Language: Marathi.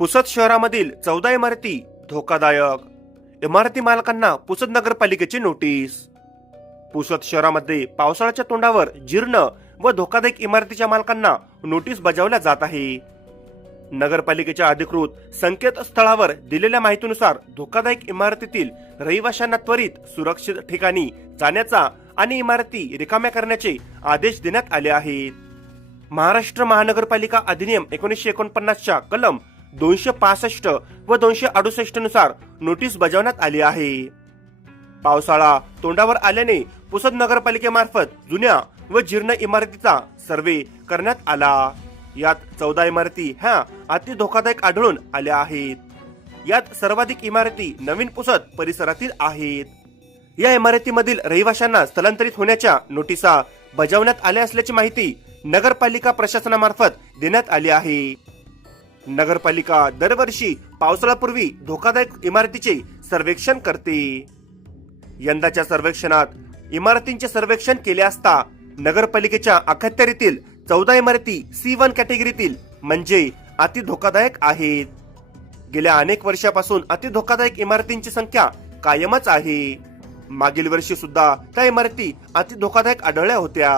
पुसद शहरामधील चौदा इमारती धोकादायक. इमारती मालकांना पुसद नगरपालिकेची नोटीस. पुसद शहरामध्ये पावसाळ्याच्या तोंडावर जीर्ण व धोकादायक इमारतीच्या मालकांना नोटीस बजावल्या जात आहे. नगरपालिकेच्या अधिकृत संकेतस्थळावर दिलेल्या माहितीनुसार धोकादायक इमारतीतील रहिवाशांना त्वरित सुरक्षित ठिकाणी जाण्याचा आणि इमारती रिकाम्या करण्याचे आदेश देण्यात आले आहेत. महाराष्ट्र महानगरपालिका अधिनियम एकोणीसशे एकोणपन्नासच्या कलम दोनशे पासष्ट व दोनशे अडुसष्टनुसार नोटीस बजावण्यात आली आहे. पावसाळा तोंडावर आल्याने पुसद नगरपालिकेमार्फत जुन्या व जीर्ण इमारतीचा सर्वे करण्यात आला. यात चौदा इमारती ह्या अति धोकादायक आढळून आल्या आहेत. यात सर्वाधिक इमारती नवीन पुसद परिसरातील आहेत. या इमारतीमधील रहिवाशांना स्थलांतरित होण्याच्या नोटिसा बजावण्यात आल्या असल्याची माहिती नगरपालिका प्रशासनामार्फत देण्यात आली आहे. नगरपालिका दरवर्षी पावसाळ्यापूर्वी धोकादायक इमारतीचे सर्वेक्षण करते. यंदाच्या सर्वेक्षणात इमारतींचे सर्वेक्षण केले असता नगरपालिकेच्या अखत्यारीतील चौदा इमारती सी वन कॅटेगरीतील म्हणजे अति धोकादायक आहेत. गेल्या अनेक वर्षापासून अति धोकादायक इमारतींची संख्या कायमच आहे. मागील वर्षी सुद्धा त्या इमारती अति धोकादायक आढळल्या होत्या.